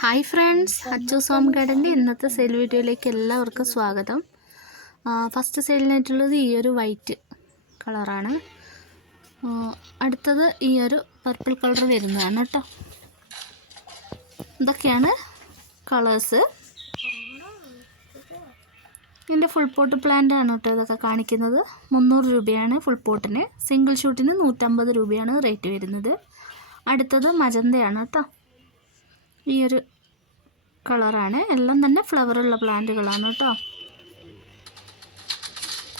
Hi friends Achu സോം ഗാർഡന്റെ ഇന്നത്തെ സെയിൽ വീഡിയോയിലേക്ക് എല്ലാവർക്കും സ്വാഗതം. ഫസ്റ്റ് സെയിലിനായിട്ടുള്ളത് ഈ ഒരു വൈറ്റ് കളറാണ് അടുത്തത് ഈ ഒരു പർപ്പിൾ കളർ വരുന്നതാണ് കേട്ടോ ഇതൊക്കെയാണ് കളേഴ്സ് ഇതിന്റെ ഫുൾ പോട്ട് പ്ലാന്റ് ആണ് കേട്ടോ ഇതൊക്കെ കാണിക്കുന്നത്. മുന്നൂറ് രൂപയാണ് ഫുൾ പോട്ടിന് സിംഗിൾ ഷൂട്ടിന് നൂറ്റമ്പത് രൂപയാണ് റേറ്റ് വരുന്നത്. അടുത്തത് മജന്തയാണ് കേട്ടോ ഈ ഒരു കളറാണ്. എല്ലാം തന്നെ ഫ്ലവറുള്ള പ്ലാന്റുകളാണ് കേട്ടോ.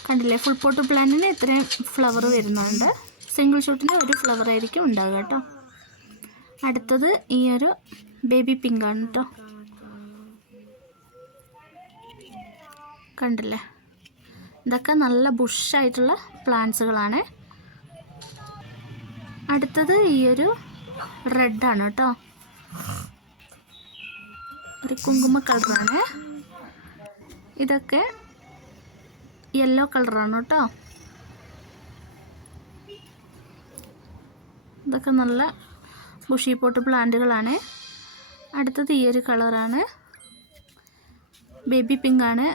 കണ്ടില്ലേ? ഫുൾ പോട്ട് പ്ലാന്റിന് ഇത്രയും ഫ്ലവർ വരുന്നുണ്ട്. സിംഗിൾ ഷൂട്ടിന് ഒരു ഫ്ലവർ ആയിരിക്കും ഉണ്ടാവുക കേട്ടോ. അടുത്തത് ഈ ഒരു ബേബി പിങ്ക് ആണ് കേട്ടോ. കണ്ടില്ലേ? ഇതൊക്കെ നല്ല ബുഷായിട്ടുള്ള പ്ലാന്റ്സുകളാണ് അടുത്തത് ഈ ഒരു റെഡാണ് കേട്ടോ. ഒരു കുങ്കുമ കളറാണ്. ഇതൊക്കെ യെല്ലോ കളറാണ് കേട്ടോ. ഇതൊക്കെ നല്ല ബുഷി പോട്ട് പ്ലാന്റുകളാണ് അടുത്തത് ഈ ഒരു കളറാണ്. ബേബി പിങ്ക് ആണ്.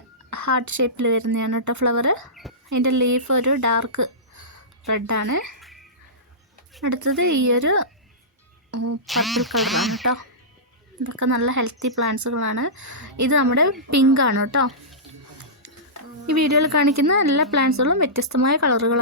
ഹാർട്ട് ഷേപ്പിൽ വരുന്നതാണ് കേട്ടോ ഫ്ലവർ അതിന്റെ ലീഫ് ഒരു ഡാർക്ക് റെഡാണ് അടുത്തത് ഈ ഒരു പർപ്പിൾ കളറാണ് കേട്ടോ. ഇതൊക്കെ നല്ല ഹെൽത്തി പ്ലാന്റ്സുകളാണ് ഇത് നമ്മുടെ പിങ്ക് ആണ് കേട്ടോ. ഈ വീഡിയോയിൽ കാണിക്കുന്ന എല്ലാ പ്ലാന്റ്സുകളും വ്യത്യസ്തമായ കളറുകളാണ്